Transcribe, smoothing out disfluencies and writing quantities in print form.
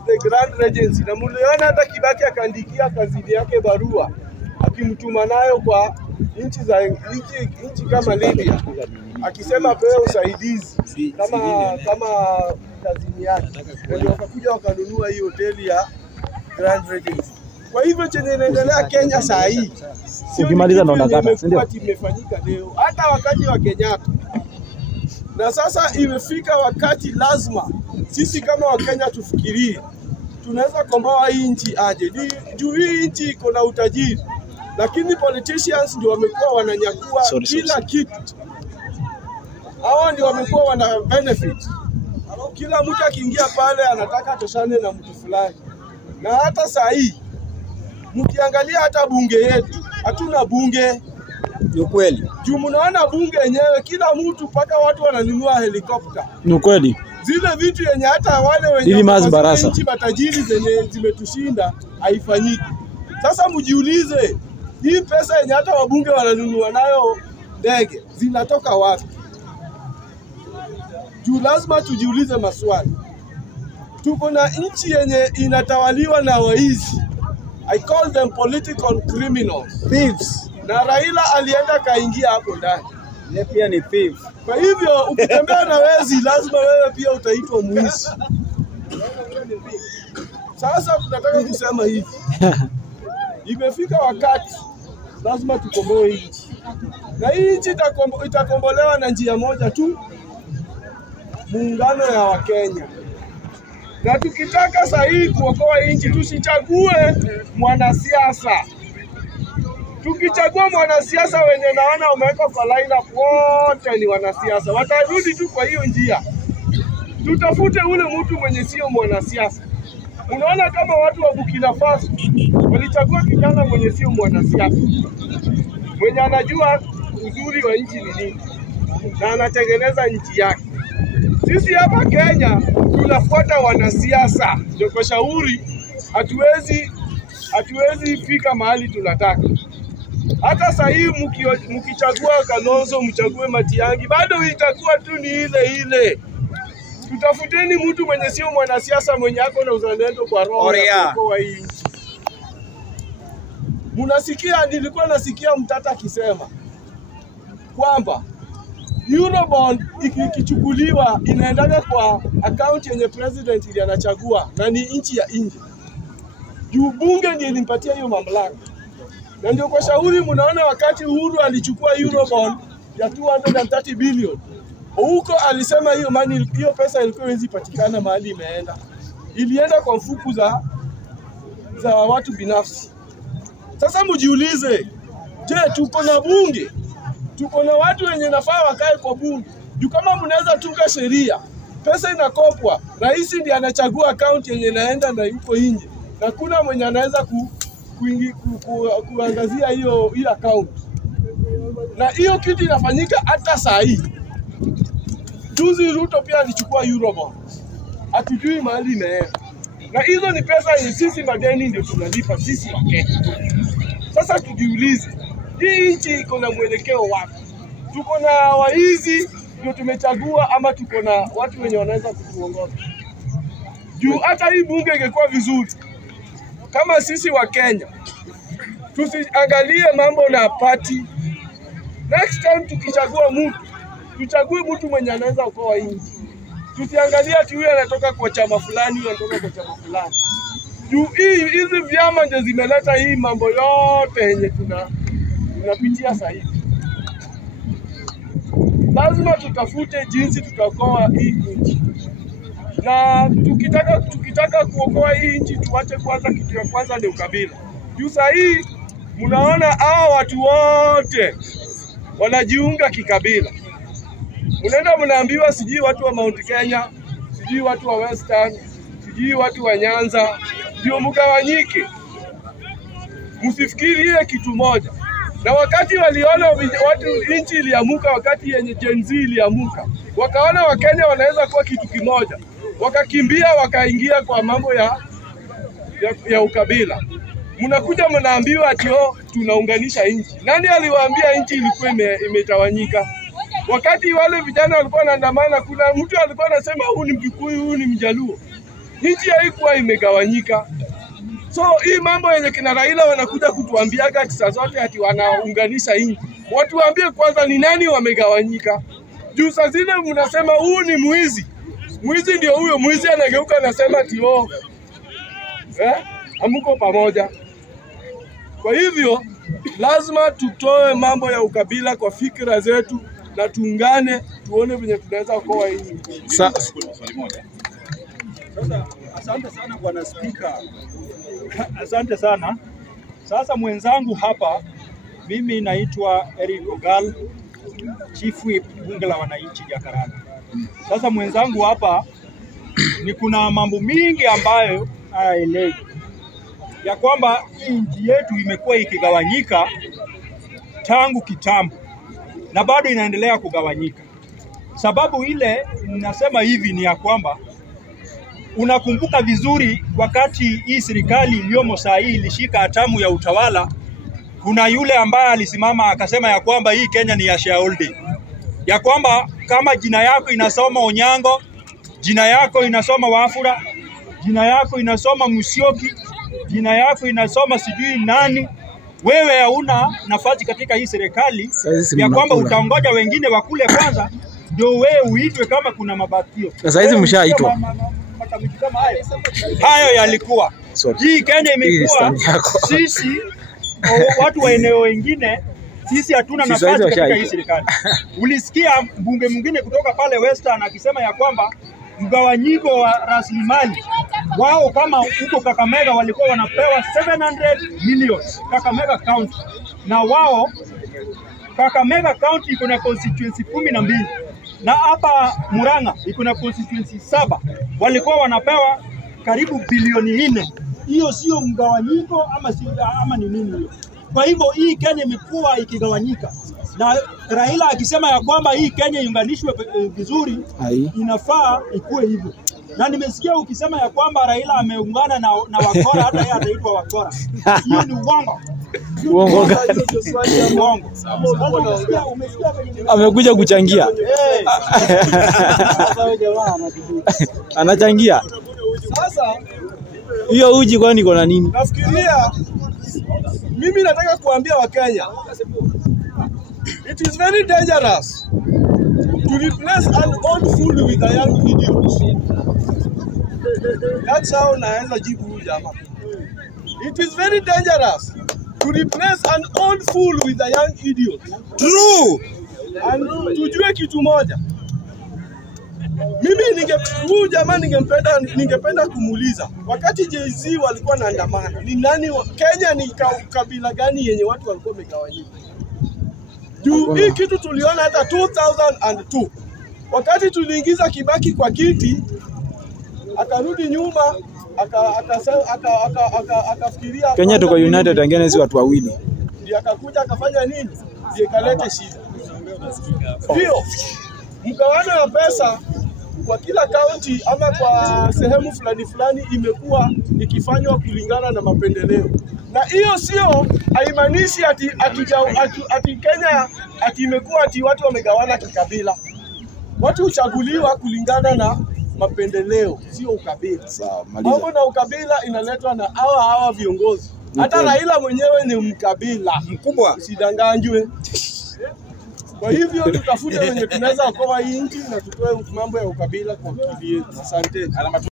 against the Grand Regency. Na muliona hata Kibaki akaandikia kazidi yake barua akimtuma nayo kwa nchi kama Libya akisema pewe usaidizi kama kazini yake. Ndio wakakuja wakanunua hii hoteli ya Grand Regency. Kwa hivyo chenye inaendelea Kenya saa hii ukimaliza naona kata ndio imefanyika leo hata wakati wa Kenyatta. Na sasa imefika wakati lazima sisi kama Wakenya tufikirie tunaweza komboa hii nchi aje. Juu hii nchi iko na utajiri, lakini politicians ndio wamekuwa wananyakua kila kitu. Hao ndio wamekuwa wana benefit. Kila mtu akiingia pale anataka toshane na mtu fulani. Na hata saa hii mkiangalia hata bunge yetu, hatuna bunge. Ni ukweli. Juu mnaona bunge yenyewe kila mtu paka watu wananunua helikopta. Ni ukweli. Zile vitu yenye hata wale wenye nchi matajiri zenye zimetushinda haifanyiki. Sasa mjiulize, hii pesa yenye hata wabunge wananunua nayo ndege zinatoka wapi? Juu lazima tujiulize maswali. Tuko na nchi yenye inatawaliwa na waizi. I call them political criminals. Thieves. Na Raila alienda kaingia hapo ndani. Yeye pia ni thief. Kwa hivyo ukitembea na wezi lazima wewe pia utaitwa mwizi. Sasa tunataka kusema hivi. Imefika wakati lazima tukomboe nchi. Na hii nchi itakombolewa na njia moja tu. Muungano ya Wakenya. Na tukitaka sahihi kuokoa nchi tusichague mwanasiasa. Tukichagua mwanasiasa wenye naona umeweka kwa lineup wote ni wanasiasa, watarudi tu kwa hiyo njia. Tutafute ule mtu mwenye sio mwanasiasa. Unaona kama watu wa Burkina Faso walichagua kijana mwenye sio mwanasiasa, mwenye anajua uzuri wa nchi ni nini na anatengeneza nchi yake. Sisi hapa Kenya tunafuata wanasiasa, ndio kwa shauri hatuwezi fika mahali tunataka. Hata sasa hivi mkichagua Kalonzo, mchague Matiang'i, bado itakuwa tu ni ile. Tutafuteni mtu mwenye sio mwanasiasa, mwenye ako na uzalendo kwa roho kwa hii nchi. Nilikuwa nasikia Mtata akisema kwamba Eurobond ikichukuliwa inaendaga kwa account yenye president ili anachagua na ni nchi ya nje. Juu bunge ndiye ilimpatia hiyo mamlaka. Na ndio kwa shauri mnaona wakati Uhuru alichukua Eurobond ya 230 billion. Huko alisema hiyo pesa ilikuwa haiwezi patikana mahali imeenda. Ilienda kwa mfuko za watu binafsi. Sasa mjiulize, je, tuko na bunge? Tuko na watu wenye nafaa wakae kwa bunge. Juu kama mnaweza tunga sheria, pesa inakopwa, rais ndiye anachagua account yenye inaenda na yuko nje. Na kuna mwenye anaweza kuangazia hiyo account. Na hiyo kitu inafanyika hata saa hii. Juzi Ruto pia alichukua Eurobond. Hatujui mahali imeenda. Na hizo ni pesa yenye sisi madeni ndio tunalipa sisi wa Kenya. Sasa tujiulize, hii nchi iko na mwelekeo wapi? Tuko na waizi ndio tumechagua ama tuko na watu wenye wanaweza kutuongoza? Juu hata hii bunge ingekuwa vizuri kama sisi wa Kenya tusiangalie mambo na party. Next time tukichagua mtu, tuchague mtu mwenye anaweza kuokoa nchi. Tusiangalie ati huyu anatoka kwa chama fulani, huyu anatoka kwa chama fulani. Juu hizi vyama ndio zimeleta hii mambo yote yenye tunapitia sasa hivi. Lazima tutafute jinsi tutaokoa hii nchi. Na tukitaka kuokoa hii nchi tuache kwanza, kitu ya kwanza ni ukabila. Juu sasa hii mnaona hao watu wote wanajiunga kikabila. Unaenda mnaambiwa sijui watu wa Mount Kenya, sijui watu wa Western, sijui watu wa Nyanza, ndio mgawanyike. Msifikirie kitu moja. Na wakati waliona watu nchi iliamuka, wakati yenye Gen Z iliamuka, wakaona Wakenya wanaweza kuwa kitu kimoja. Wakakimbia wakaingia kwa mambo ya ukabila. Mnakuja mnaambiwa ati tunaunganisha nchi. Nani aliwaambia nchi ilikuwa imetawanyika? Wakati wale vijana walikuwa wanaandamana, kuna mtu alikuwa anasema huyu ni Mkikuyu, huyu ni Mjaluo. nchi haikuwa imegawanyika. So hii mambo yenye kina Raila wanakuja kutuambiaga ati saa zote ati wanaunganisha nchi. Watuambie kwanza ni nani wamegawanyika. Juu saa zile mnasema huu ni mwizi. Mwizi ndio huyo, mwizi anageuka anasema ati amuko pamoja. Kwa hivyo lazima tutoe mambo ya ukabila kwa fikra zetu na tuungane tuone venye tunaweza kuokoa hii. Sasa asante sana Bwana Spika. Asante sana. Sasa mwenzangu hapa, mimi naitwa Eric Ogal, Chief Whip bunge la wananchi Jakaranda. Sasa mwenzangu hapa ni kuna mambo mingi ambayo hayaelewi. Ya kwamba nchi yetu imekuwa ikigawanyika tangu kitambo na bado inaendelea kugawanyika. Sababu ile nasema hivi ni ya kwamba unakumbuka vizuri wakati hii serikali iliyomo saa hii ilishika hatamu ya utawala, kuna yule ambaye alisimama akasema ya kwamba hii Kenya ni ya shareholding. Ya kwamba kama jina yako inasoma Onyango, jina yako inasoma Wafula, jina yako inasoma Musyoki, jina yako inasoma sijui nani, wewe hauna nafasi katika hii serikali, ya kwamba utaongoja wengine wakule kwanza ndio wewe uitwe kama kuna mabakio. sasa hizi mshaitwa. Hayo yalikuwa. Hii Kenya imekuwa sisi watu wa eneo wengine sisi hatuna nafasi katika hii serikali. Ulisikia mbunge mwingine kutoka pale Western akisema ya kwamba mgawanyiko wa rasilimali wao kama huko Kakamega walikuwa wanapewa 700 million Kakamega County, na wao Kakamega County iko na constituency 12 na hapa Murang'a iko na constituency 7, walikuwa wanapewa karibu bilioni 4. Hiyo sio mgawanyiko ama ni nini hiyo? Kwa hivyo hii Kenya imekuwa ikigawanyika, na Raila akisema ya kwamba hii Kenya iunganishwe vizuri, inafaa ikuwe hivyo. Na nimesikia ukisema ya kwamba Raila ameungana na wakora, hata yeye ataitwa wakora. Hiyo ni uongo. Uongo gani? Uongo. Amekuja kuchangia. Anachangia. Sasa Hiyo uji kwani iko na nini? nafikiria mimi nataka kuambia Wakenya, it is very dangerous to replace an old fool with a young idiot. That's how naweza jibu huyu jamaa. It is very dangerous to replace an old fool with a young idiot. True. And tujue kitu moja. Mimi huyu jamaa ningependa kumuuliza, wakati Jay-Z walikuwa naandamana, ni nani Kenya ni kabila gani yenye watu walikuwa wamegawanyika? Juu hii kitu tuliona hata 2002. Wakati tuliingiza Kibaki kwa kiti, akarudi nyuma, akafikiria Kenya tuko united again, si watu wawili. Ndio akakuja akafanya nini? Ndio kalete shida. Hiyo mgawanyo wa pesa kwa kila kaunti ama kwa sehemu fulani imekuwa ikifanywa kulingana na mapendeleo. Na hiyo sio haimaanishi ati Kenya ati imekuwa ati watu wamegawana kikabila. Watu huchaguliwa kulingana na mapendeleo, sio ukabila. Sawa, maliza. Mambo na ukabila inaletwa na hawa viongozi. Hata Raila mwenyewe ni mkabila mkubwa, usidanganywe. Kwa hivyo tutafute wenye tunaweza okoa hii nchi na tutoe mambo ya ukabila kwa akili yetu. Asante.